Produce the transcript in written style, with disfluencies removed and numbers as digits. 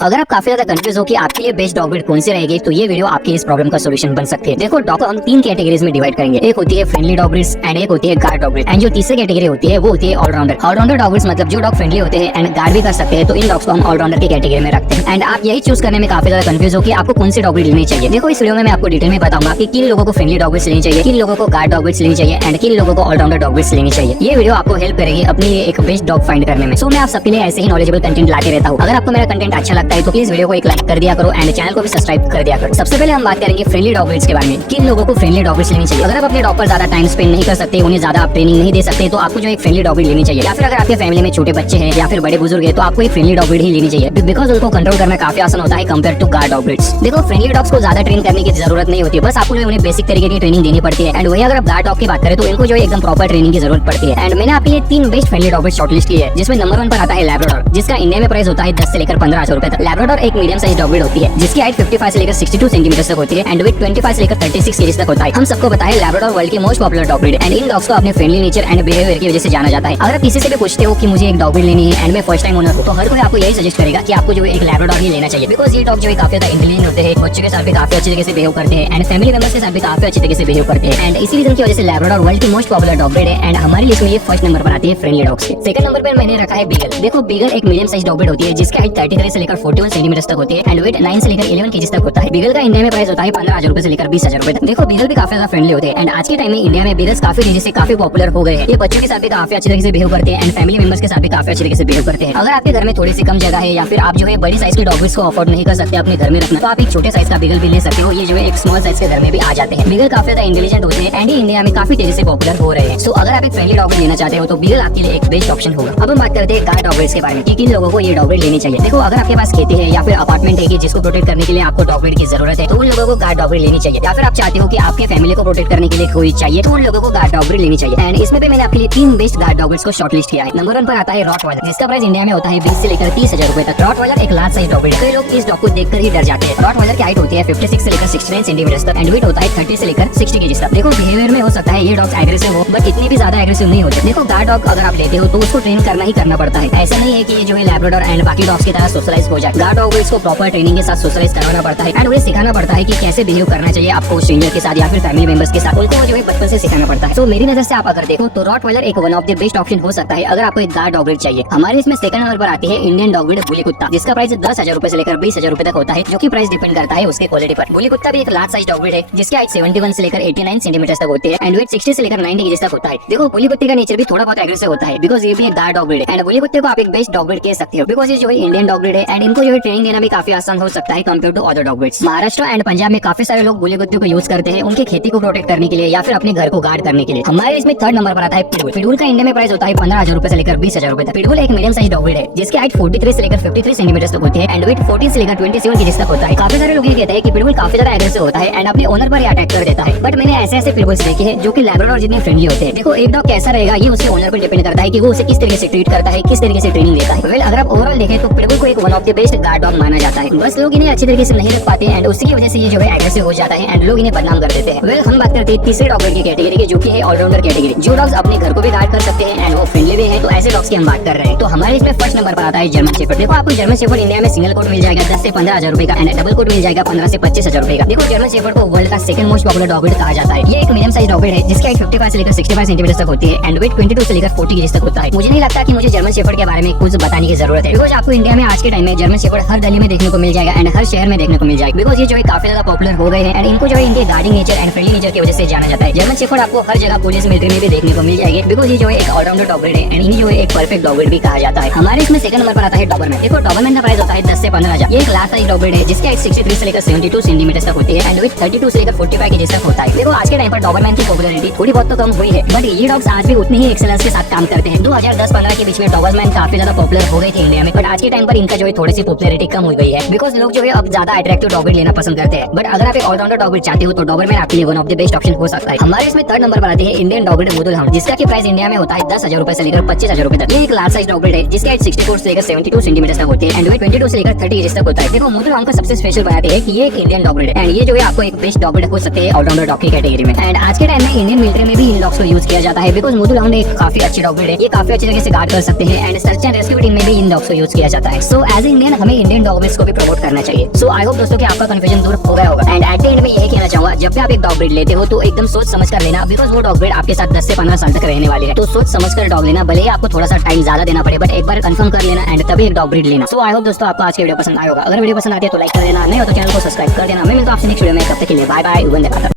अगर आप काफी ज्यादा कंफ्यूज हो कि आपके लिए बेस्ट डॉग ब्रीड कौन सी रहेगी, तो ये वीडियो आपके इस प्रॉब्लम का सॉल्यूशन बन सकती है। देखो, डॉग को हम 3 कैटेगरीज में डिवाइड करेंगे। एक होती है फ्रेंडली डॉग ब्रीड्स एंड एक होती है गार्ड डॉग ब्रीड, एंड जो तीसरी कैटेगरी होती है वो होती है ऑलराउंडर। ऑलराउंडर डॉग ब्रीड्स मतलब जो डॉग फ्रेंडली होते हैं एंड गार्ड भी कर सकते हैं, तो इन डॉग्स को हम ऑलराउंडर की कैटेगरी में रखते हैं। एंड आप यही चूज करने में काफी ज्यादा कंफ्यूज हो कि आपको कौन सी डॉग ब्रीड लेनी चाहिए। देखो, इस वीडियो में मैं आपको डिटेल में बताऊंगा कि किन लोगों को फ्रेंडली डॉग ब्रीड्स लेनी चाहिए, किन लोगों को गार्ड डॉग ब्रीड्स लेनी चाहिए एंड किन लोगों को ऑलराउंडर डॉग ब्रीड्स लेनी चाहिए। ये वीडियो आपको हेल्प करेगी अपने लिए एक बेस्ट डॉग फाइंड करने में। सो मैं आप सबके लिए ऐसे ही नॉलेजेबल कंटेंट लाते रहता हूँ। अगर आपको मेरा कंटेंट अच्छा लगता है तो प्लीज वीडियो को एक लाइक कर दिया करो एंड चैनल को भी सब्सक्राइब कर दिया करो। सबसे पहले हम बात करेंगे फ्रेंडली डॉग ब्रीड्स के बारे में। किन लोगों को फ्रेंडली डॉग ब्रीड्स लेनी चाहिए। अगर आप अपने डॉग पर ज्यादा टाइम स्पेंड नहीं कर सकते, उन्हें ज्यादा आप ट्रेनिंग नहीं दे सकते, तो आपको जो एक फ्रेंडली डॉग ब्रीड लेनी चाहिए। या फिर अगर आपके फैमिली में छोटे बच्चे हैं या फिर बड़े बुजुर्ग हैं, तो आपको एक फ्रेंडली डॉग ब्रीड ही लेनी चाहिए, बिकॉज उनको कंट्रोल करना काफी आसान होता है compare to guard dog breeds. देखो, फ्रेंडली डॉग्स को ज्यादा ट्रेन करने की जरूरत नहीं होती है, बस आपको जो उन्हें बेसिक तरीके की ट्रेनिंग देनी पड़ती है। एंड वही अगर आप गार्ड डॉग की बात करें तो इनको जो एकदम प्रॉपर ट्रेनिंग की जरूरत पड़ती है। एंड मैंने आपके लिए 3 best friendly dog breed shortlist की है, जिसमें नंबर 1 पर आता है लैब्राडोर, जिसका इंडिया में प्राइस होता है 10 से लेकर 15,000 रुपए तक। लैब्राडोर एक मीडियम साइज डॉग ब्रीड होती है, जिसकी हाइट 55 से लेकर 62 सेंटीमीटर तक होती है एंड वेट 25 से लेकर 36 केजी तक होता है। हम सबको पता है लैब्राडोर वर्ल्ड की most popular dog breed and in dogs को अपने फ्रेंडली नेचर एंड बिहेवियर की वजह से जाना जाता है। अगर आप किसी से भी पूछते हो कि मुझे एक डॉग ब्रीड लेनी है एंड मैं फर्स्ट टाइम ओनर हूं, तो हर कोई आपको यही सजेस्ट करेगा कि आपको जो एक लैब्राडोर ही लेना चाहिए, बिकॉज ये डॉग जो है काफी ज्यादा इंटेलिजेंट होते हैं, बच्चों के साथ भी काफी अच्छे तरीके से बिहेव करते हैं एंड फैमिली मेंबर्स के साथ भी काफी अच्छे तरीके से बिहेव करते हैं। एंड इसी रीजन की वजह से लैब्राडोर वर्ल्ड की मोस्ट पॉपुलर डॉग ब्रीड है एंड हमारी लिस्ट में ये फर्स्ट नंबर पर आती है फ्रेंडली डॉग्स के। सेकंड नंबर पर मैंने रखा है बीगल। देखो, बीगल एक मीडियम साइज डॉग ब्रीड होती है, जिसकी हाइट 33 से लेकर 41 सेंटीमीटर तक होती है एंड वेट 9 से लेकर 11 केजी तक होता है। बीगल का इंडिया में प्राइस होता है 15,000 रुपए से लेकर 20,000 रुपए तक। देखो, बीगल भी काफी ज्यादा फ्रेंडली होते हैं एंड आज के टाइम में इंडिया में बीगल्स काफी तेजी से काफी पॉपुलर हो गए हैं। ये बच्चों के साथ भी काफी अच्छे तरीके से बिहेव करते हैं एंड फैमिली मेंबर्स के साथ भी काफी अच्छे तरीके से बिहेव करते हैं। अगर आपके घर में थोड़ी सी कम जगह है या फिर आप जो है बड़ी साइज की डॉग ब्रीड्स को अफोर्ड नहीं कर सकते अपने घर में रखना, तो आप एक छोटे साइज का बीगल भी ले सकते हो। ये जो है एक स्मॉल साइज के घर में भी आ जाते हैं। बीगल काफी ज्यादा इंटेलिजेंट होते हैं एंड इंडिया में काफी तेजी से पॉपुलर हो रहे हैं। सो अगर आप एक फ्रेंडली डॉग ब्रीड लेना चाहते हो तो बीगल आपके लिए एक बेस्ट ऑप्शन होगा। अब हम बात करते हैं गार्ड डॉग ब्रीड्स के बारे में कि किन लोगों को ये डॉग ब्रीड लेनी चाहिए। देखो, अगर आपके पास खेती है या फिर अपार्टमेंट है कि जिसको प्रोटेक्ट करने के लिए आपको डॉग ब्रीड की जरूरत है, तो उन लोगों को गार्ड डॉग ब्रीड लेनी चाहिए। या फिर आप चाहते हो कि आपके फैमिली को प्रोटेक्ट करने के लिए कोई चाहिए, तो उन लोगों को गार्ड डॉग ब्रीड लेनी चाहिए। एंड इसमें भी मैंने आपके लिए 3 बेस्ट गार्ड डॉग ब्रीड्स को शॉर्टलिस्ट किया है। नंबर 1 पर आता है रॉटवाइलर, जिसका प्राइस इंडिया में होता है 20 से लेकर 30,000 रुपए तक। रॉटवाइलर एक लार्ज साइज डॉग ब्रीड है। कई लोग इस डॉग को देखकर ही डर जाते हैं। रॉटवाइलर की हाइट होती है 56 से लेकर 69 सेंटीमीटर तक एंड वेट होता है 30 से लेकर 60 केजी तक। देखो, बिहेवियर में हो सकता है ये डॉग्स एग्रेसिव हो, बट इतनी भी ज्यादा एग्रेसिव नहीं होते। देखो, गार्ड डॉग अगर आप लेते हो तो उसको ट्रेन करना ही करना पड़ता है। ऐसा नहीं है कि ये जो है लैब्राडोर एंड बाकी डॉग्स की तरह सोशलाइज हो जाए। गार्ड डॉग को प्रॉपर ट्रेनिंग के साथ सोशलाइज करवाना पड़ता है एंड उन्हें सिखाना पड़ता है कि कैसे बिहेव करना चाहिए आपको स्ट्रेंजर के साथ या फिर फैमिली मेंबर्स के साथ। उनको जो है बचपन से सिखाना पड़ता है। तो मेरी नजर से आप अगर देखो तो रॉटवाइलर एक one of the best option हो सकता है अगर आपको एक गार्ड डॉग ब्रीड चाहिए। हमारे इसमें सेकंड नंबर पर आती है इंडियन डॉग ब्रीड बुली कुत्ता, जिसका प्राइस 10,000 रुपए से लेकर 20,000 रुपए तक होता है, जो कि प्राइस डिपेंड करता है उसके क्वालिटी पर। बुली कुत्ता भी एक लार्ज साइज डॉग ब्रीड है, जिसकी हाइट 71 से लेकर 89 सेंटीमीटर तक होती है एंड वेट 60 से लेकर 90 केजी तक होता है। देखो, बुली कुत्ते का नेचर भी थोड़ा बहुत एग्रेसिव होता है, बिकॉज ये भी एक गार्ड डॉग ब्रीड है एंड बुली कुत्ते को आप एक बेस्ट डॉग ब्रीड कह सकते हो, बिकॉज ये जो है इंडियन डॉग ब्रीड है एंड इनको जो है ट्रेनिंग देना भी काफी आसान हो सकता है compare to other dog breeds. Maharashtra and Punjab में काफी सारे लोग बुली कुत्ते को यूज करते हैं उनकी खेती को प्रोटेक्ट करने के लिए या फिर अपने घर को गार्ड करने के लिए। हमारे इसमें थर्ड नंबर पर आता है पिटबुल। पिटबुल का इंडिया में प्राइस होता है 15,000 रुपए से लेकर 20,000 रुपए तक। पिटबुल एक मीडियम साइज डॉग ब्रीड है, जिसकी हाइट 43 से लेकर 53 सेंटीमीटर तक होती है एंड वेट 14 से लेकर 27 केजी तक होता है। काफी सारे लोग ये कहते हैं कि पिटबुल काफी ज्यादा एग्रेसिव होता है एंड अपने ओनर पर ही अटैक कर देता है, बट मैंने ऐसे पिटबुल्स देखे हैं जो कि लैब्राडोर जितने फ्रेंडली होते हैं। देखो, एक डॉग कैसा रहेगा ये उसके ओनर पर डिपेंड करता है कि वो उसे किस तरीके से ट्रीट करता है, किस तरीके से ट्रेनिंग देता है। वेल, अगर आप ओवरऑल देखें तो पिटबुल को एक one of the best guard dog माना जाता है, बस लोग इन्हें अच्छी तरीके से नहीं रख पाते एंड उसी की वजह से ये जो है एग्रेसिव हो जाता है एंड लोग इन्हें बदनाम कर देते हैं। वेल, हम बात करते हैं तीसरे डॉग ब्रीड की कैटेगरी की, जो कि है ऑलराउंडर कैटेगरी। जो डॉग्स अपने घर को भी गार्ड कर सकते हैं एंड वो फ्रेंडली भी है, तो ऐसे डॉग्स की हम बात कर रहे हैं। तो हमारे इसमें फर्स्ट नंबर पर आता है जर्मन शेफर्ड। देखो, आपको जर्मन शेफर्ड इंडिया में सिंगल कोट मिल जाएगा 10 से 15,000 रुपए का एंड डबल कोट मिल जाएगा 15 से 25,000 रुपए का। देखो, जर्मन शेफर्ड को वर्ल्ड का second most popular dog breed कहा जाता है। ये एक मीडियम साइज डॉग ब्रीड है, जिसकी हाइट 55 से लेकर 65 सेंटीमीटर तक होती है एंड वेट 22 से लेकर 40 केजी तक होता है। मुझे नहीं लगता कि मुझे जर्मन शेफर्ड के बारे में कुछ बताने की जरूरत है, बिकॉज आपको इंडिया में आज के टाइम में जर्मन शेफर्ड हर गली में देखने को मिल जाएगा एंड हर शहर में देखने को मिल जाएगा, बिकॉज ये जो है काफी ज्यादा पॉपुलर हो गए हैं एंड इनको जो है इनके guarding nature and friendly nature की वजह से जाना जाता है। जर्मन शेफर्ड आपको हर जगह पुलिस मिलिट्री में भी देखने को मिल जाएगी, बिकॉज ये जो है एक ऑलराउंडर डॉग ब्रीड है एंड इन्हें जो है एक परफेक्ट डॉग ब्रीड भी कहा जाता है। हमारे इसमें सेकंड नंबर पर आता है डॉबरमैन। देखो, डॉबरमैन का प्राइस होता है 10 से 15,000। ये एक लार्ज साइज डॉग ब्रीड है, जिसकी हाइट 63 से लेकर 72 सेंटीमीटर तक होती है एंड वेट 32 से लेकर 45 केजी तक होता है। देखो, आज के टाइम पर डॉबरमैन की पॉपुलैरिटी थोड़ी बहुत तो कम हुई है, बट ये डॉग्स आज भी उतनी ही एक्सेलेंस के साथ काम करते हैं। 2010-15 के बीच में डॉबरमैन काफी ज्यादा पॉपुलर हो गई थी इंडिया में, बट आज के टाइम पर इनका जो है थोड़ी सी पॉपुलैरिटी कम हो गई है, बिकॉज लोग जो है अब ज्यादा अट्रैक्टिव डॉग ब्रीड लेना पसंद करते हैं। बट अगर आप एक ऑलराउंडर डॉग ब्रीड चाहते हो तो डॉबरमैन आपके लिए one of the best option हो सकता है। हमारे इसमें थर्ड नंबर पर आती है Indian dog breed Mudhol hound, जिसका की प्राइस इंडिया में होता है 10,000 रुपए से लेकर 25,000 रुपए तक। ये एक लार्ज साइज डॉग ब्रीड है, जिसकी हाइट 64 से लेकर 72 सेंटीमीटर तक होती है एंड वेट 22 से लेकर 30 केजी तक होता है। देखो, मुदुल हाउंड का सबसे स्पेशल बनाते हैं कि ये एक इंडियन डॉग ब्रीड है एंड ये जो है आपको एक बेस्ट डॉग ब्रीड हो सकते हैं ऑलराउंडर डॉग की कैटेगरी में। एंड आज के टाइम में इंडियन मिलिट्री में भी इन डॉग्स को यूज किया जाता है, बिकॉज मुदुल हाउंड एक काफी अच्छी डॉग ब्रीड है, ये काफी अच्छी तरीके से गार्ड कर सकते हैं and search and rescue team में भी इन डॉग्स को यूज किया जाता है। सो एज इंडियन लेकिन हमें इंडियन डॉग ब्रीड्स को भी प्रमोट करना चाहिए। सो आई होप दोस्तों कि आपका कंफ्यूजन दूर हो गया होगा। एंड एट द एंड में यही कहना चाहूंगा, जब भी आप एक डॉग ब्रीड लेते हो तो एकदम सोच समझ कर लेना, बिकॉज वो डॉग ब्रीड आपके साथ 10 से 15 साल तक रहने वाली है। तो सोच समझ कर डॉग लेना, भले ही आपको थोड़ा सा टाइम ज्यादा देना पड़े, बट एक बार कंफर्म कर लेना एंड तभी एक डॉग ब्रीड लेना। सो आई होप दोस्तों आपको आज की वीडियो पसंद आया होगा। अगर वीडियो पसंद आती है तो लाइक कर देना, नहीं हो तो चैनल को सब्सक्राइब कर देना। मैं मिलता हूं आपसे नेक्स्ट वीडियो में, तब तक के लिए बाय बाय।